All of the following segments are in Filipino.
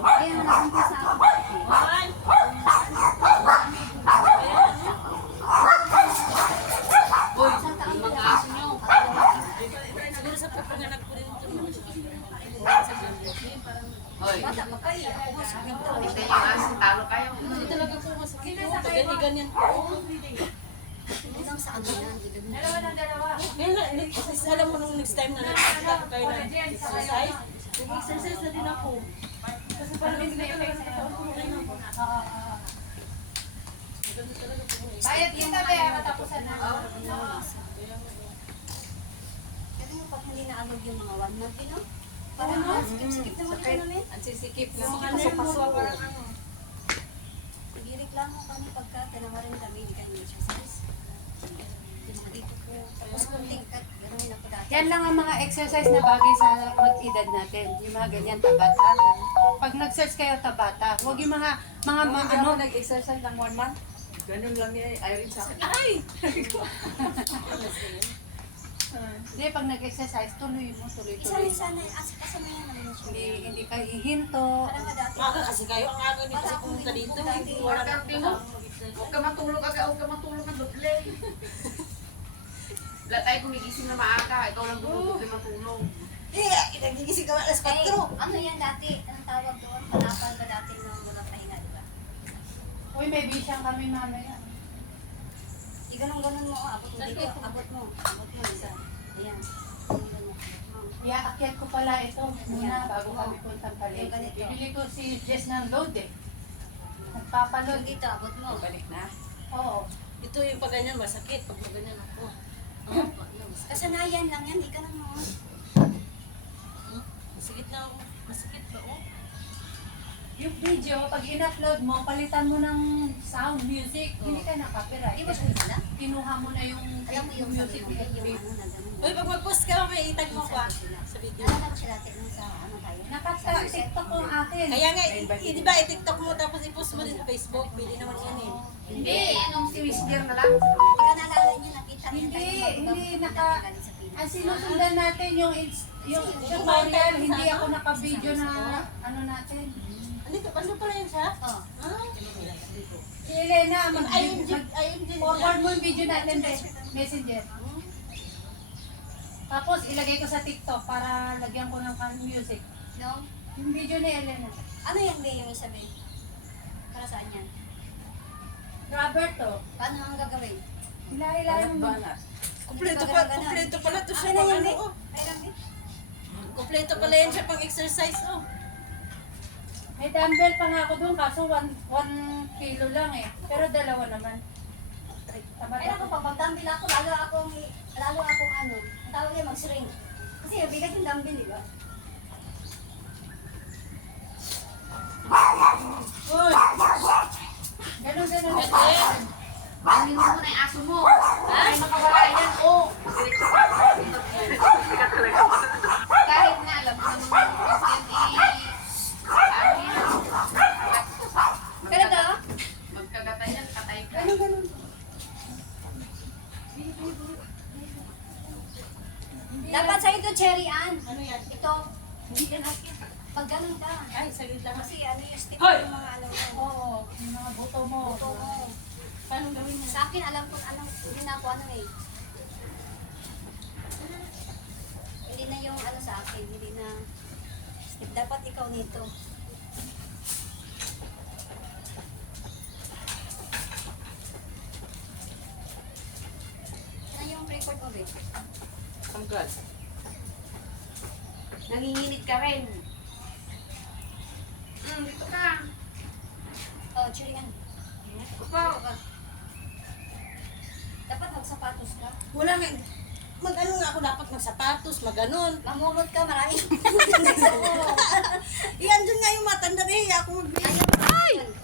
Kaya nag-umpisa ako. Uy, Isang taon mga lang. aso nyo. Siguro sa pagpanganak ko rin ito naman siya. Hoy, Bata pa kayo. Ako mas ginto. ito yung aso, talo kayo. Hindi talaga po masakit po. Ganyan po. Hindi lang sa ano yan. Kaya nga, kasi alam mo nung next time na nagkita ko kayo ng exercise, nag-exercise na din ako. Kasi parang hindi na katawan ko rin ako. Maganda talaga po. Bayad kita kaya matapusan na. Pero yung pag hindi na-alog yung mga 1 month, you know? Parang skip-skip naman ito namin. Ang sisikip na Yung ano yung mga Nagreklamo kami pagka tinawarin kami, hindi kayo exercise. Yung mga dito po, tapos kunting cut, gano'n na po dati. Yan lang ang mga exercise na bagay sa mag-edad natin. Yung mga ganyan, tabata. Pag nag-search kayo, tabata. Huwag yung mga ano, nag-exercise ng 1 month. Ganun lang niya, Irene sa akin. Ay! hindi, pag nag-exercise, tuloy mo, tuloy-tuloy. Isa-isa na, kasama yan naman siya. Hindi ka hihinto. Parang nga dati. Aga kasi kayo, ang aga nito sa pumunta dito. Hindi wala na Sabi mo, huwag ka matulog aga, huwag ka matulog na doble. Wala tayo gumigising na maaga, ikaw lang doble matulog. nagigising ka alas Ay, ano yan dati? Anong tawag doon? Panapan ba dati nung walang pahinga, di ba? Uy, may bisyang kami mamaya. Ganun-ganun mo, abot mo dito, abot mo isa. Ayan. Ganun-ganun. Iaakyat ko pala ito muna bago kami puntang palengke. Bibili ko si Jess ng load eh. Yung Nagpapaload. dito, abot mo. Balik na. Oo. Ito yung pag ganyan masakit, pag ganyan ako. Kasanayan lang yan, di ka nang mo. Masakit na ako. Masakit ba oh? Yung video, pag in-upload mo, palitan mo ng sound music, hindi ka na copyright. Di ba siya pala? Kinuha mo na yung Alam mo yung music sabi mo, yung video. ano na ganun. Uy, pag mag-post ka, may itag mo pa sa video. Nalala ko siya dati nung sa ano tayo. Nakata-tiktok ko akin. Kaya nga, di ba i-tiktok mo tapos i-post mo din sa Facebook? Pili naman yan eh. Hindi, anong si Wisger na lang? Hindi ka nalala niyo, nakita niyo Hindi, tayo. hindi naka... Galing sa Pinas. Ang sinusundan natin yung tutorial, hindi ako naka-video na ano natin. Ano pala yan siya? Oh. Ah? Si Elena, Ayun din niya. forward mo yung video natin, messenger. Tapos ilagay ko sa TikTok para lagyan ko ng music. No? Yung video ni Elena. Ano yan ba yung isabi? Para saan yan? Robert to. Paano ang gagawin? Ilayo mo. Kompleto pala to siya Ano pang yan, ano Vic? oh. Ay lang, Vic. Kompleto pala yan siya pang exercise oh. May dumbbell pa nga ako doon, kaso 1 kilo lang eh. Pero dalawa naman. Tamad Ay ako. ako, pag magdambil ako, lalo akong ano, ang tawag niya mag-shrink. Kasi bigat yung dumbbell, di ba? Uy! Ganun. Ano mo na yung aso mo? Ay, makawala yan. Oh! Kahit na alam mo naman Pero to, magkagata yan, patay ka. ganun. Dapat sa ito, Cherry Ann. Ano yan? Ito, hindi ka natin. Pag ganun ka. Ay, saglit lang. Kasi ano yung step Hoy! yung mga ano yan. Oo, yung mga buto mo. Ito mo. Paano gawin niya? Sa akin, alam ko, hindi na ako ano eh. Hindi na yung ano sa akin, hindi na step. Dapat ikaw nito. Ano yung record mo, Vic? Ang God. Nanginginit ka rin. Dito ka. Oh, Cherry Ann. Upo. Dapat magsapatos ka. Wala nga. Mag-ano nga ako dapat magsapatos, mag-ganon. Mamulot ka, marami. Iyan dun nga yung matanda na hiya ako mag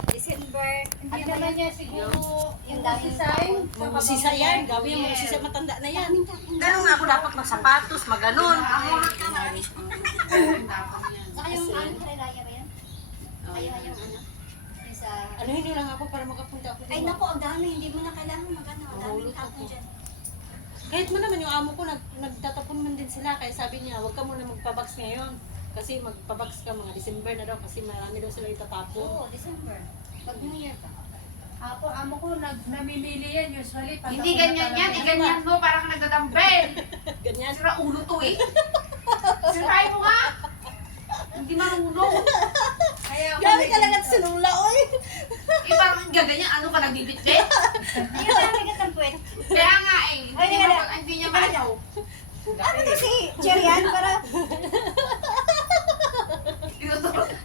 December. Hindi naman niya siguro Yung yung daming sisay. Sisa yan, gawin mo sisa matanda na yan. Ganun nga ako dapat magsapatos, maganon. Saka yung ano, Raya ba yan? Ayaw yung ano? Yung sa... Ano hindi lang ako para makapunta ako Ay dito. naku, ang dami. Hindi mo na kailangan mag-ano. Ang daming tapon dyan. Kahit mo naman yung amo ko, nagtatapon man din sila. Kaya sabi niya, huwag ka muna magpabox ngayon. Kasi magpabox ka mga December na daw kasi marami daw sila itatapon. Oo, December. Pag New Year ka. Ako, amo ko, namimili yan usually. Pag Hindi ako ganyan yan. natalagay. Iganyan mo parang nagdadambel. Ganyan. Sira ulo to eh. Sirain mo nga. Hindi marunong. Kaya ako Grabe ka lang at sinula, oy! Eh parang gaganyan. Ano ka nagbibitbit? Hindi ka nabigat ang puwet. Kaya nga eh. Ay, Hindi niya maayaw. Ano kasi, Cherian, para...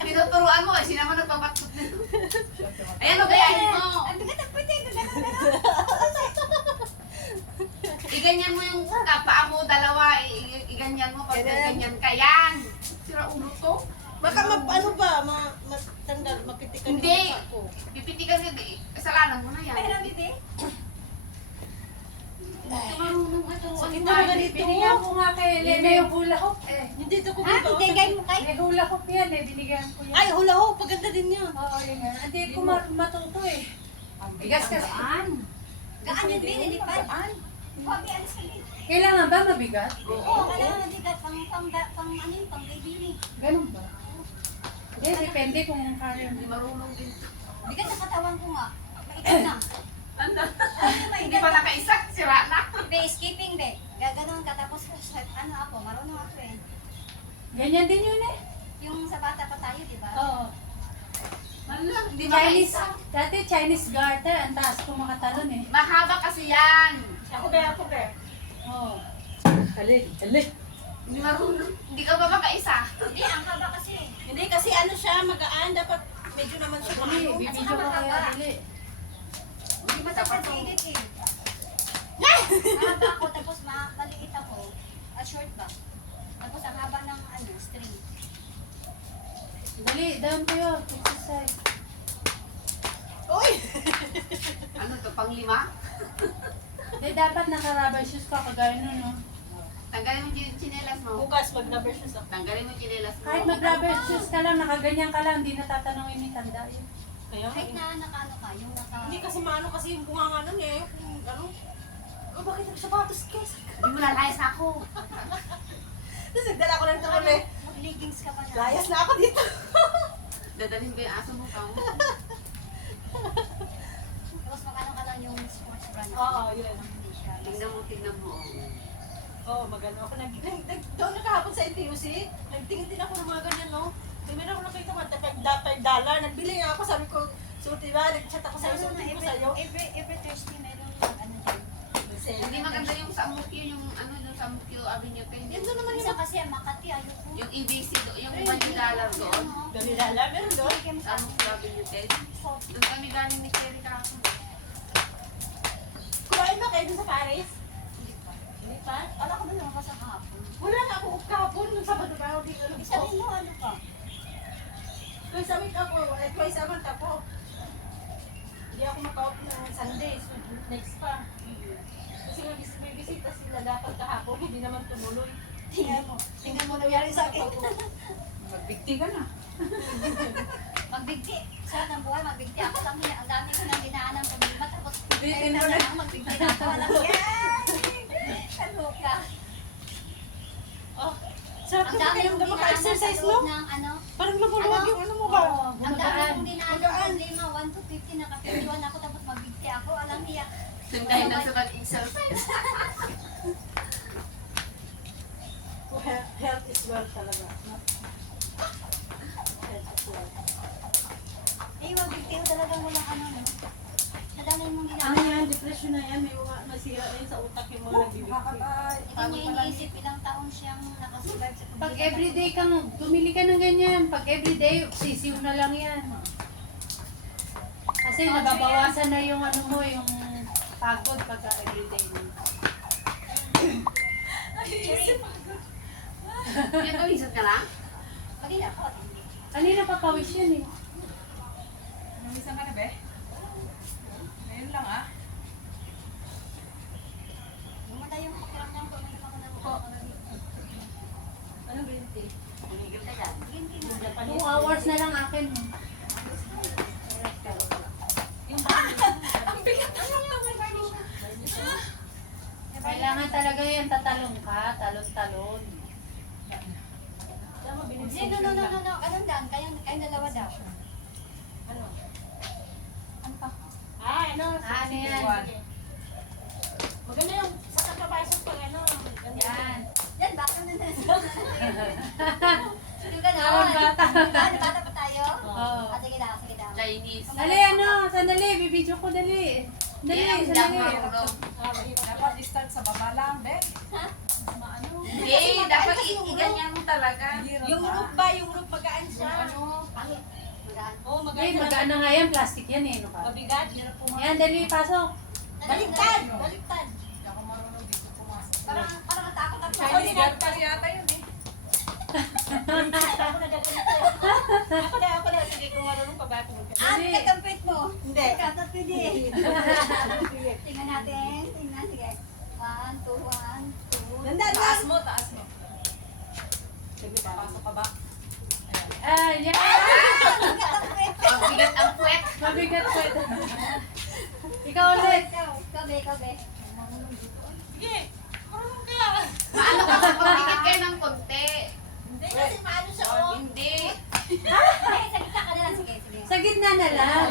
Tinuturuan mo kasi naman nagpapatot nito. Ayan o, gayahin mo. Ang bigat ang puwet eh. Iganyan mo yung paa mo, dalawa. Iganyan mo pag ganyan ka. Yan. Sira ulo to. Baka ano ba, matanda, mapitikan Hindi. yung mukha ko. Pipitikan niya. Kasalanan mo na yan. Mahirap, bibi. Hindi marunong ito. Sakit talaga dito. Binigyan ko nga kay Lene yung hula hoop eh. Hindi ito ko Ah, dito. bigay mo kay... May hula hoop yan eh, binigyan ko yan. Ay, hula ho, paganda din yun. Oo, yun nga. Hindi ko matuto eh. Ang bigas kasi. Gaan yun, Bin, hindi pa. Huwag alis ka, Bin. Kailangan ba mabigat? Oo, kailangan mabigat. Pang ano yun, pang baby ni. Ganun ba? Hindi, depende kung kaya Hindi marunong din. Bigat sa katawan ko nga. Ikaw na. Ano? Ano Hindi pa nakaisa. Sira na. Be, skipping, be. Gaganon ka, tapos ano ako, marunong ako eh. Ganyan din yun eh. Yung sa bata pa tayo, di ba? Oo. Ano? Hindi Chinese, makaisa. dati Chinese garter, ang taas ko makatalon eh. Mahaba kasi yan. Ako ba? Oo. Halik. Hindi marunong. Hindi ka ba makaisa? Hindi, ang haba kasi. Hindi kasi ano siya, magaan, dapat medyo naman siya Dali, maano. bibidyo ko kaya dali. Hindi masapag sa edit eh. Mahaba ako, tapos maliit ako. At short ba? Tapos ang haba ng ano, string. Dali, down kayo. Exercise. Uy! Ano to? Pang-5? Hindi, dapat naka-rubber shoes ka kagaya nun, no? Tanggalin mo yung chinelas mo. Bukas mag-number siya sa... Tanggalin mo yung chinelas mo. Kahit mag-rubber shoes ka lang, nakaganyan ka lang, hindi natatanungin ni tanda yun. Kaya, Kahit na nakaano ka, yung naka... hindi kasi maano kasi yung bunganga nun eh. Yung ano? Oh, bakit nagsapatos kes? Hindi mo lalayas ako. Tapos nagdala ko ng tawal eh. Mag-leggings ka pa na. Layas na ako dito. Dadalhin ko yung aso mo ka mo. Tapos makano ka lang yung sports bra na. Oo, yun. Hindi siya. Tingnan mo. Oo, magano ako. Doon nakahapon sa NTUC, nagtingin din ako ng mga ganyan, no? Meron ako nakita mga $5. Nagbili nga ako, sabi ko, so diba, nag-chat ako sa'yo, suti ko sa'yo. Every Thursday meron yung ano dyan. Hindi maganda yung sa Amukyo, yung ano yung sa Amukyo Avenue kayo. Yan doon naman Isa yung kasi Makati, ayoko. Yung EBC, yung $1 doon. Galilala, meron doon. Sa Amukyo Avenue 10. Doon kami galing ni Cherry kahapon. Kumain ba kayo dun sa Paris? Hindi pa? Wala ko ba naman ka sa kahapon? Wala na ako kahapon, nung Sabado ba ako dito. Sabihin mo ano ka? Twice a week ako, twice a month ako. Hindi ako maka-off ng Sunday, so next pa. Kasi may bisita sila dapat kahapon, hindi naman tumuloy. Tingnan mo nangyari sa akin. Magbigti ka na. Magbigti. Sarap ng buhay, magbigti. Ako lang yun. Ang dami ko nang dinaan ng problema. Tapos, Bitin mo na na. lang, magbigti na ako. Alam mo, yay! Kaloka. Oh, sarap Ang na dami kayo kong na dinaanan maka-exercise, sa no? loob ng ano. Parang lumuluwag yung ano mo ba? Oo, Ang dami gumagaan. kong dinaanan ng problema. 1 to 50 nakapiliwan ako. Tapos magbigti ako. Alam niya. Dahil na sa pag-exercise. Health is wealth talaga. No? Health is wealth. Eh, magbigti ko talagang walang ano. No? Nadami mong Ano ginagawa. yan, depression na yan, may mga masira yan sa utak yung mga nagbibigti. Ito niya iniisip ilang taon siyang nakasurvive sa Pag problema. everyday kang bumili ka ng ganyan, pag everyday, sisiw na lang yan. Kasi nababawasan na yung ano mo, yung pagod pagka everyday mo. Yan o, isot ka lang? Kanina ako at hindi. Kanina pa pawis yun eh. Namisan ka na, be? Ngayon lang, ah. Bumanda yung pakiramdam ko. Uminom ako ng mukha. Anong green tea? Tumigil ka dyan. Ginti na. Japanese. 2 hours na lang akin. Diba? Kailangan talaga yan, tatalon ka, talon-talon. Tama, binibigyan Hindi, no. Ganun lang. Kayong dalawa daw. Ano? Ano pa? Ano? Ano yan? Sige. Maganda yung sa kakabasan pag ano. Yan. Yan, baka na na. Yung gano'n. Parang bata. Bata pa tayo? Oo. Sige daw. Chinese. Dali, sandali, bibidyo ko, dali. Dali, Hindi sandali. marunong. Dapat i-start sa baba lang, Ben. Hindi, dapat iganyan mo talaga. Yung roof ba? Yung roof magaan siya. Pangit. Magaan. Oo, Eh, magaan. magaan na nga yan, plastic yan eh. No, ka? Mabigat. Hirap pumasok. Yan, dali, pasok. Baliktad! Baliktad! Parang natakot ako. Ako din yata yun eh. Ako na. Sige, kung marunong pa ba ako Ano nagkampit mo? Hindi. Katat pwede. Tingnan natin. Sige. 1, 2, 1, 2. Dandan taas mo. Sige, papasok ka ba? Yan. Ang bigat ang puwet. Mabigat ko ito. Ikaw ulit. Kabe. Sige, marunong ka. Paano ka pagpigit kayo ng konti? Hindi kasi maano siya oh. Hindi. Ay, sagita ka na lang. Sige. Sa gitna na lang.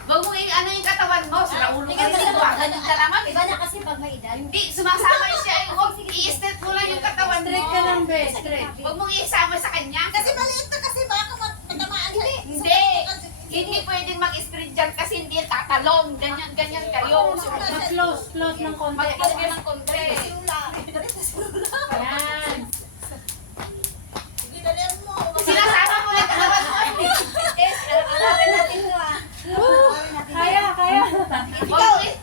Huwag mo ano yung katawan mo. Sila ulo ka kasi ganun ka naman. Iba na kasi pag may edad. Hindi, sumasama siya. Huwag i-straight mo lang yung katawan mo. Straight ka lang, be. Straight. Huwag mong isama sa kanya. Kasi maliit na kasi baka matamaan siya. Hindi. Hindi pwedeng mag-straight dyan kasi hindi tatalong. Ganyan kayo. Mag-close ng konti. Mag-close ka ng konti. Yan. Sige, dalihan mo. Sinasama mo lang katawan mo. Alawin natin ito ah. Kaya.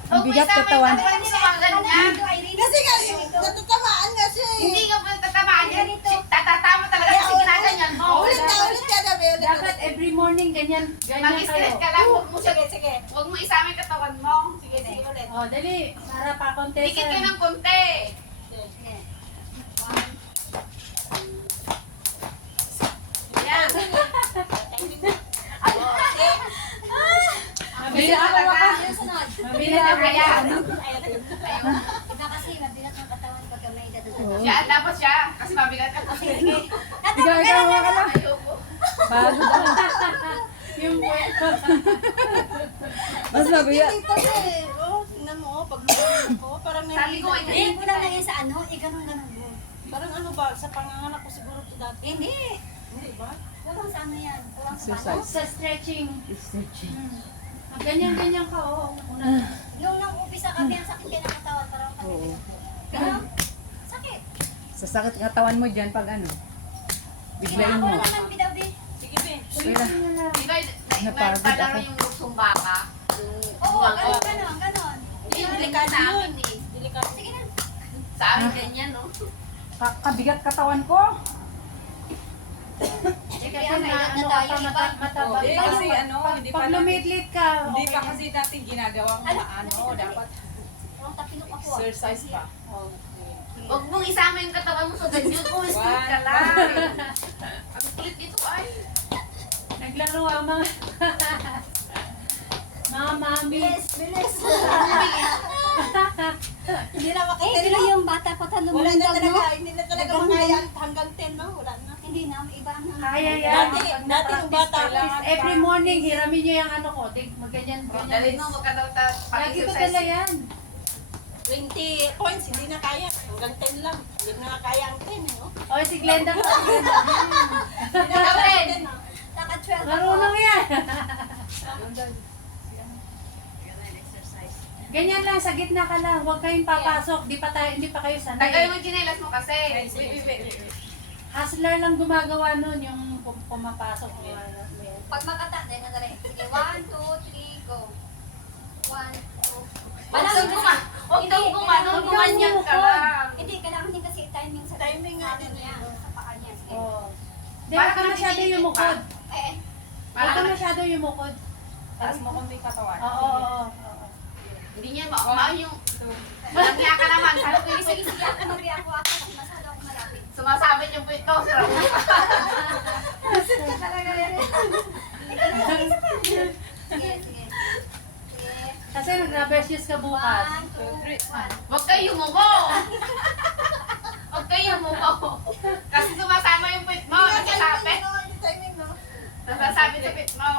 Huwag mo isama yung katawan mo sa mga ganyan. Kasi natatamaan nga siya eh. Hindi ka pa tatamaan yan. Tatatama talaga kasi ginaganyan mo. Ulit ka na, be. Dapat every morning ganyan kayo. Mag-straight ka lang. Huwag mo siya. Sige. Huwag mo isama yung katawan mo. Sige, ulit. Oh, dali. Para pa Dikit ka contestant. ng konti. Yan. Mabili ako talaga. Yung sunod. Mabili na kaya. Iba kasi mabigat ng katawan pagka may edad na. Siya, dapat siya. Kasi mabigat ka. Ikaw ka lang. Ayoko. Bago yung puwet. Mas mabigat. Dito eh. Oh, tingnan mo. Pag lumayan ko, parang Sabi ko, Hindi ko lang na yan sa ano, ganun mo. Parang ano ba, sa panganganak ko siguro ito dati. Hindi. Hindi ba? Walang sa ano yan. Walang sa paano. Sa stretching. Ganyan ka, oh. Una. Yung nang umpisa kami, ang sakit kayo ng katawan. Parang kami. Ganun? Sakit. Sa sakit ng katawan mo dyan pag ano, biglayin Ako mo. na naman bidaw-bid. Sige, be. Wala. Di ba, Napagod palaro ako. yung luksong baka? Oo, ganon. Hindi, delikado sa amin eh. Delikado. Sige na. Sa amin ganyan, no? Kabigat katawan ko. Kasi Kaya may na, edad ano na ka tayo, pa, iba. mataba. Eh, kasi ano, hindi pa Pag natin, lumitlit ka, hindi okay pa na. kasi natin ginagawang ano, dapat Walang tapilok ako. exercise pa. Huwag mong isama yung katawan mo sa ganyan. Kung straight ka lang. Ang kulit dito ay. Naglaro ang mga mga mami. Bilis. Hindi na Eh, makatid pero na. yung bata pa ta Wala na lumundog, no? talaga. Hindi na talaga Nagano makaya yan? hanggang 10, no? Wala na. Hindi na, iba ang Kaya yan. Dati yung bata. Every morning, hiramin niyo yung ano ko. Ganyan. Dalhin mo, wag ka daw Lagi ko dala yan. 20 points, hindi na kaya. Hanggang 10 lang. Hindi na kaya ang 10, no? O, si Glenda ko. Hindi na kaya ang 10, no? Naka-12 ako. Marunong yan. Ganyan lang, sa gitna ka lang. Huwag kayong papasok. Hindi pa kayo Tagal sanay. mo chinelas mo kasi. Hustler lang gumagawa nun, yung pumapasok. Pag makata, dahil na rin. Sige, 1, 2, 3, go. 1, 2. Huwag kang gumano, gumanyan ka lang. Hindi, kailangan din kasi timing sa Timing nga ano din niya. eh. Sa paa niya. Sige. Oh. Hindi, Para huwag ka ka masyado nagtitipid yumukod. Eh, Huwag ka masyado yumukod. Taas mo konti katawan. Oo. Hindi niya yung... Walang niya ka naman. Sabi ko, sige, sige, ako mag-react ako kasi masyado ako malapit. sumasabit yung puwit ko. Sarap mo. Sige, sige. Sige. Kasi nag-rubber shoes ka bukas. 1, 2, 1. Huwag kayo yumuko. Huwag kayo yung muko. Kasi sumasama yung pit mo, nagsasabi. Yung timing, no? Nasasabi sa pit mo.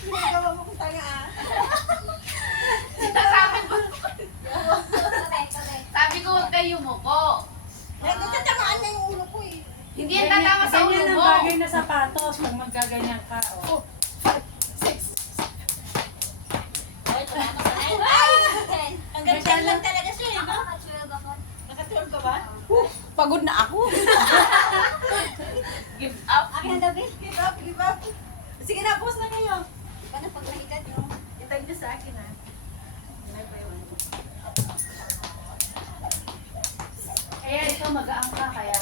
Ginagawa mo kung tanga, ah. Sinasabi mo. Correct, correct. Sabi ko huwag kayo muko. Nagtatamaan na yung ulo ko, eh. Hindi yan tatama sa ulo Ganyan mo. ang bagay na sapatos pag magkaganyan ka. Oh. Ten. Ang ganda lang talaga siya, eh, no? Nakaka-12 ako. Nakatulog ka ba? Pagod na ako. Give up. Akin ang dabi. Give up, give up. Sige na, post na kayo. Paano pag nahigat, no? Itag niyo sa akin, ah. Kaya ito mag-aang ka kaya.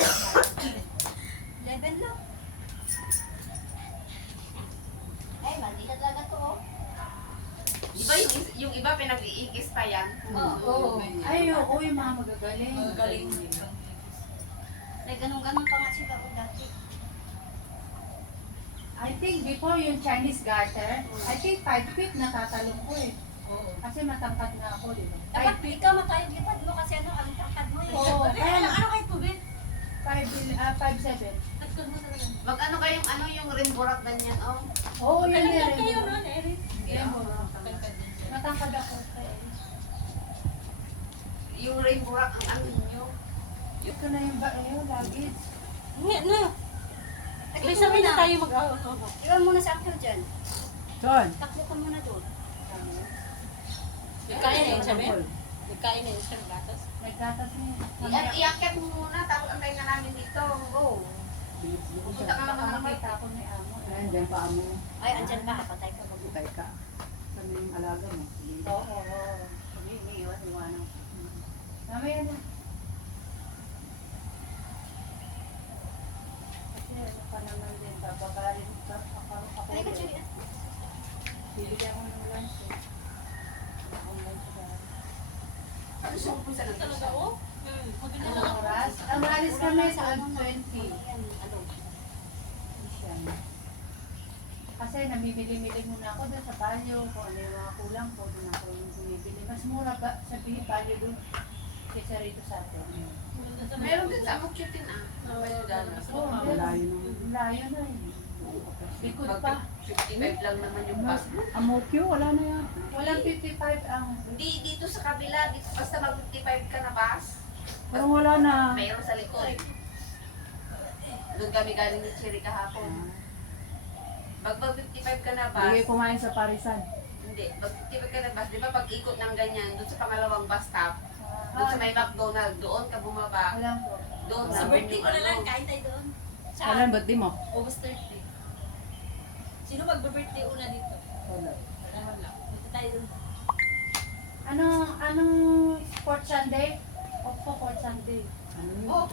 11 lang. Ay, mali na talaga to, oh. Di ba yung iba pinag-iikis pa yan? Oo. Ay, oo, yung mga magagaling. Magaling. May ganun-ganun pa nga sila ko dati. I think before yung Chinese garter, I think 5 feet natatalong ko eh. Kasi matangkad na ako, di ba? 5 Dapat feet. ikaw matayog-lipad mo kasi ano, ang tangkad mo eh. Oo, kaya Ano kayo tubig? 5'7". Nagtulog mo talaga. Mag ano kayong ano yung rimburak ganyan, oh. Oo, yun Kailan din. kayo, no, Erin? Matangkad ako. Yung rimburak ang ano nyo. Ito na yung bayo, lagi. Nga, no. May sabi na tayo mag-aawak. Iwan muna sa akin dyan. Son. Takbo ka muna doon. Nagkain na yun, sabi? Nagkain na yun siya ng gatas. Nagkatas niya. Iakit mo muna, tapos antayin na namin dito. Go. Pupunta ka naman ng Nakakita ako ni Amo. Nandiyan pa mo. Ay, andyan ka, patay ka. Bukay ka. Kami yung alaga mo. Oo. Iniiwan-iwanan ko. Mamaya na. Kasi ano pa naman din, papagalin ako. Ay, ka, Julia. Bibigyan ko ng lunch eh. Online sa bahay. Ano siya pupunta ng Talaga, oh? Maganda lang. Anong oras? Ang alis kami sa 20. Ayan, ano. Kasi namimili-mili muna ako doon sa Balyo, kung ano yung mga kulang ko, doon ako yung bumibili. Mas mura ba sa Balyo doon kaysa rito sa atin. Meron din sa Mukchutin, ah. Oo, Malayo naman. layo na eh. Likod Mag pa. 55 lang naman yung bus. Amokyo, wala na yan. Walang 55 ang... Hindi, dito sa kabila, dito, basta mag 55 ka na bus, Parang wala na. mayroon sa likod. Doon kami galing ni Cherry kahapon. Pag 55 ka na bus, Hindi kumain sa Parisan. hindi, pag 55 ka na bus, di ba pag ikot ng ganyan, doon sa pangalawang bus stop, doon sa may McDonald, doon ka bumaba, Walang po. doon Sa na birthday ko na lang, kain tayo doon. Alam, ba't di mo? August 30. Sino magbe-birthday una dito? Wala. Wala. Dito tayo doon. Anong Sport Sunday? Opo, Sport Sunday. Ano yun? Oh,